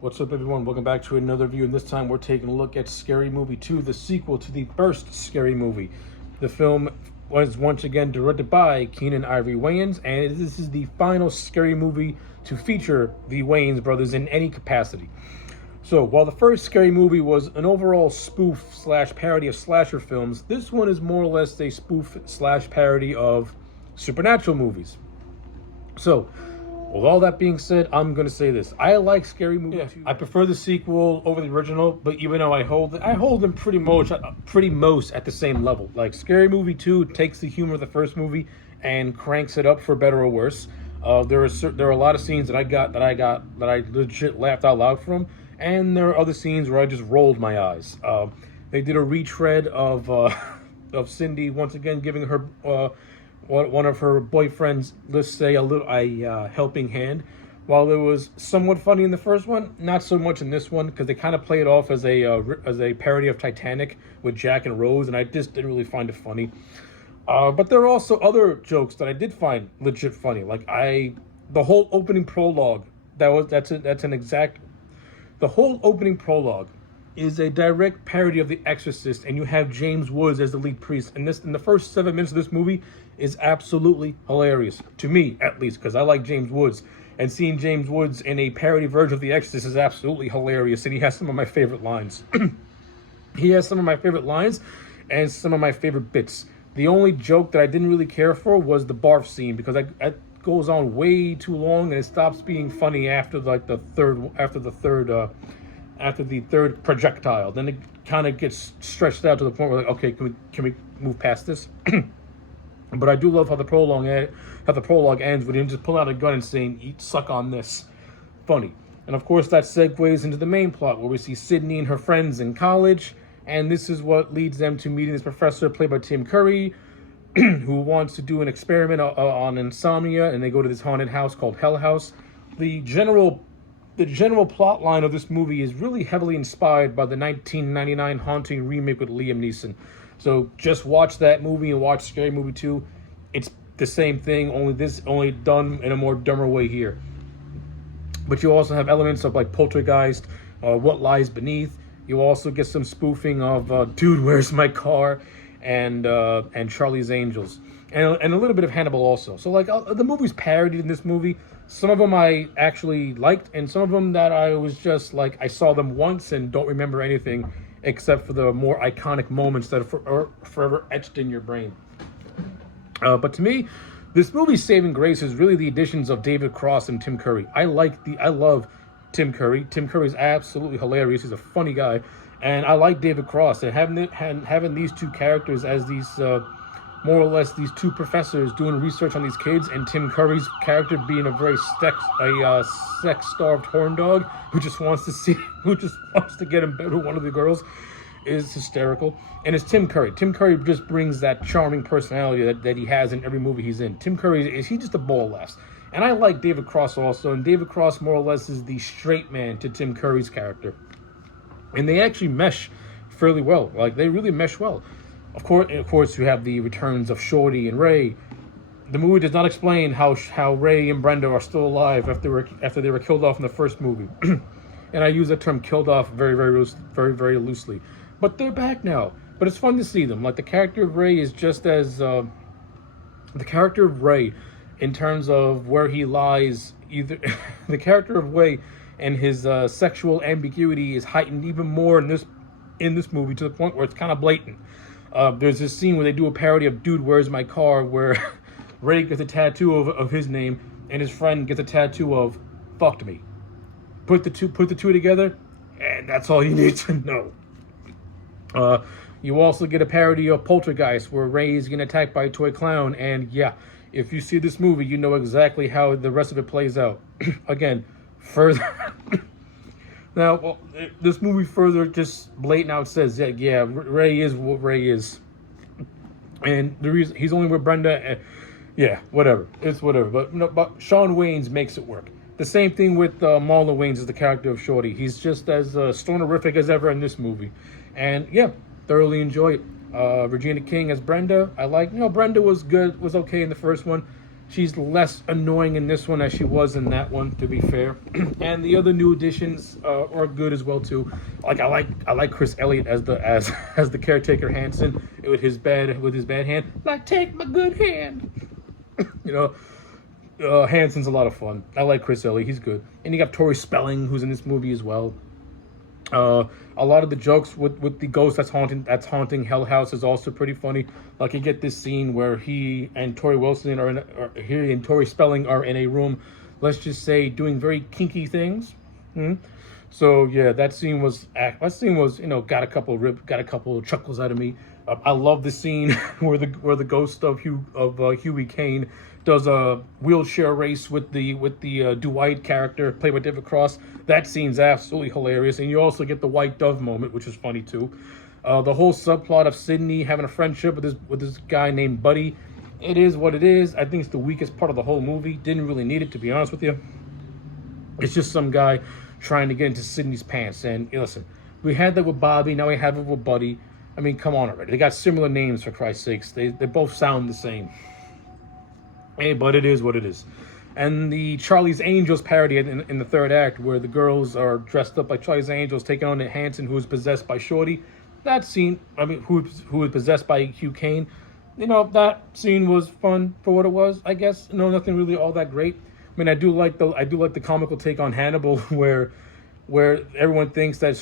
What's up, everyone? Welcome back to another review, and this time we're taking a look at Scary Movie 2, the sequel to the first Scary Movie. The film was once again directed by Keenan Ivory Wayans, and this is the final Scary Movie to feature the Wayans brothers in any capacity. So, while the first Scary Movie was an overall spoof slash parody of slasher films, this one is more or less a spoof slash parody of supernatural movies. So, with all that being said, I'm going to say this. I like Scary Movie 2. I prefer the sequel over the original, but even though I hold them pretty most at the same level. Like, Scary Movie 2 takes the humor of the first movie and cranks it up for better or worse. There are a lot of scenes that I legit laughed out loud from, and there are other scenes where I just rolled my eyes. They did a retread of Cindy once again giving her one of her boyfriends, let's say, a helping hand. While it was somewhat funny in the first one, not so much in this one, because they kind of play it off as a parody of Titanic with Jack and Rose, and I just didn't really find it funny. But there are also other jokes that I did find legit funny. Like the whole opening prologue. The whole opening prologue is a direct parody of The Exorcist, and you have James Woods as the lead priest. And in the first 7 minutes of this movie is absolutely hilarious, to me at least, because I like James Woods. And seeing James Woods in a parody version of The Exorcist is absolutely hilarious, and he has some of my favorite lines. He has some of my favorite lines and some of my favorite bits. The only joke that I didn't really care for was the barf scene, because that goes on way too long, and it stops being funny after the third projectile. Then it kind of gets stretched out to the point where, like, okay, can we move past this? But I do love how the prologue ends with him just pulling out a gun and saying, "Eat, suck on this." Funny. And of course that segues into the main plot, where we see Sydney and her friends in college, and this is what leads them to meeting this professor played by Tim Curry, who wants to do an experiment on insomnia, and they go to this haunted house called Hell House. The general plot line of this movie is really heavily inspired by the 1999 Haunting remake with Liam Neeson. So just watch that movie and watch Scary Movie 2. It's the same thing, only done in a more dumber way here. But you also have elements of like Poltergeist, What Lies Beneath. You also get some spoofing of Dude, Where's My Car? And Charlie's Angels. And a little bit of Hannibal also. So like the movies parodied in this movie, some of them I actually liked, and some of them that I was just like, I saw them once and don't remember anything except for the more iconic moments that are forever etched in your brain. But to me, this movie's saving grace is really the additions of David Cross and Tim Curry. I love Tim Curry. Tim Curry's absolutely hilarious. He's a funny guy. And I like David Cross. And having these two characters as these, more or less, these two professors doing research on these kids, and Tim Curry's character being a very sex-starved horn dog who just wants to get in bed with one of the girls, is hysterical. And it's Tim Curry. Tim Curry just brings that charming personality that he has in every movie he's in. Tim Curry, he's just a ball of laughs. And I like David Cross also, and David Cross more or less is the straight man to Tim Curry's character. And they actually mesh fairly well. Like, they really mesh well. Of course, you have the returns of Shorty and Ray. The movie does not explain how Ray and Brenda are still alive after they were killed off in the first movie. And I use that term "killed off" very, very loosely. But they're back now. But it's fun to see them. Like, the character of Ray is just as the character of Ray, in terms of where he lies, either the character of Ray and his sexual ambiguity is heightened even more in this movie, to the point where it's kind of blatant. There's this scene where they do a parody of Dude, Where's My Car? Where Ray gets a tattoo of his name, and his friend gets a tattoo of "fucked me." Put the two together, and that's all you need to know. You also get a parody of Poltergeist, where Ray is getting attacked by a toy clown, and yeah, if you see this movie, you know exactly how the rest of it plays out. Again, further. Now, well, this movie further just blatant out says that, yeah, Ray is what Ray is. And the reason he's only with Brenda, yeah, whatever. It's whatever. But Shawn Wayans makes it work. The same thing with Marlon Wayans as the character of Shorty. He's just as stonerific as ever in this movie. And yeah, thoroughly enjoy it. Regina King as Brenda. I like, Brenda was good, was okay in the first one. She's less annoying in this one as she was in that one, to be fair. And the other new additions are good as well too. Like I like Chris Elliott as the as the caretaker Hanson with his bad hand. Like, take my good hand. You know, Hanson's a lot of fun. I like Chris Elliott; he's good. And you got Tori Spelling, who's in this movie as well. A lot of the jokes with the ghost that's haunting Hell House is also pretty funny. Like, you get this scene where he and Tori Spelling are in a room, let's just say, doing very kinky things. So yeah, that scene was got a couple of chuckles out of me. I love the scene where the ghost of Huey Kane does a wheelchair race with the Dwight character played by David Cross. That scene's absolutely hilarious, and you also get the White Dove moment, which is funny too. The whole subplot of Sydney having a friendship with this guy named Buddy, it is what it is. I think it's the weakest part of the whole movie. Didn't really need it, to be honest with you. It's just some guy trying to get into Sydney's pants. And listen, we had that with Bobby, now we have it with Buddy. I mean, come on already. They got similar names, for Christ's sakes. They both sound the same. Hey, but it is what it is. And the Charlie's Angels parody in the third act, where the girls are dressed up like Charlie's Angels, taking on Hanson, who is possessed by Shorty. That scene, who was possessed by Hugh Kane. That scene was fun for what it was, I guess. Nothing really all that great. I mean, I do like the comical take on Hannibal, where everyone thinks that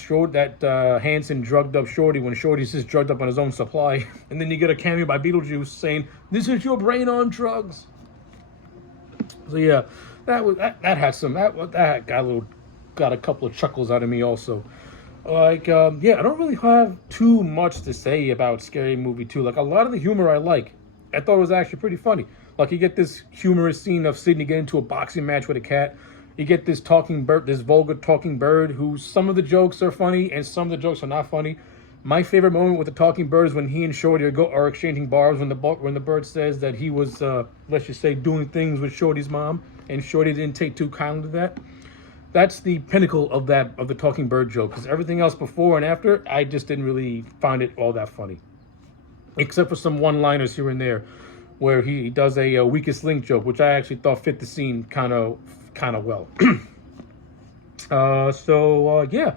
Hanson drugged up Shorty when Shorty's just drugged up on his own supply, and then you get a cameo by Beetlejuice saying, "This is your brain on drugs." So yeah, that got a couple of chuckles out of me also. I don't really have too much to say about Scary Movie 2. Like, a lot of the humor I like. I thought it was actually pretty funny. Like, you get this humorous scene of Sydney getting into a boxing match with a cat. You get this vulgar talking bird, who some of the jokes are funny and some of the jokes are not funny. My favorite moment with the talking bird is when he and Shorty are exchanging barbs, when the bird says that he was, let's just say, doing things with Shorty's mom, and Shorty didn't take too kindly to that. That's the pinnacle of the talking bird joke, because everything else before and after, I just didn't really find it all that funny. Except for some one-liners here and there, where he does a weakest link joke, which I actually thought fit the scene kind of well. Yeah.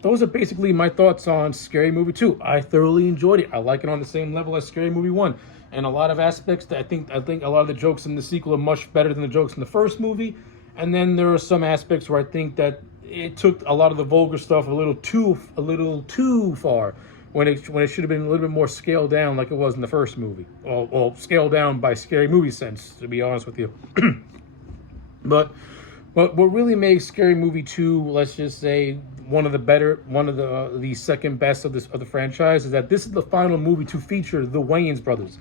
Those are basically my thoughts on Scary Movie 2. I thoroughly enjoyed it. I like it on the same level as Scary Movie 1. And a lot of aspects that I think a lot of the jokes in the sequel are much better than the jokes in the first movie. And then there are some aspects where I think that it took a lot of the vulgar stuff a little too far, when it should have been a little bit more scaled down, like it was in the first movie. Or scaled down by Scary Movie sense, to be honest with you. But what really makes Scary Movie 2, let's just say, one of the second best of the franchise, is that this is the final movie to feature the Wayans brothers.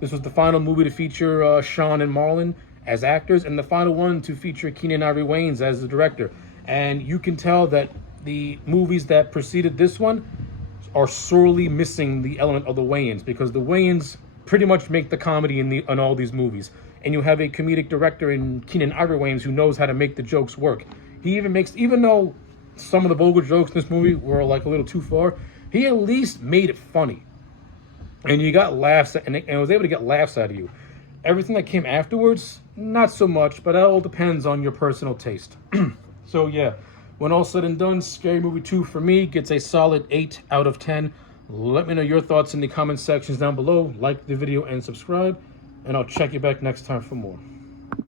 This was the final movie to feature Sean and Marlon as actors, and the final one to feature Keenen Ivory Wayans as the director. And you can tell that the movies that preceded this one are sorely missing the element of the Wayans, because the Wayans pretty much make the comedy in all these movies. And you have a comedic director in Keenen Ivory Wayans who knows how to make the jokes work. He even though some of the vulgar jokes in this movie were like a little too far, he at least made it funny. And you got laughs, and was able to get laughs out of you. Everything that came afterwards, not so much, but that all depends on your personal taste. So yeah, when all said and done, Scary Movie 2 for me gets a solid 8 out of 10. Let me know your thoughts in the comment sections down below. Like the video and subscribe, and I'll check you back next time for more.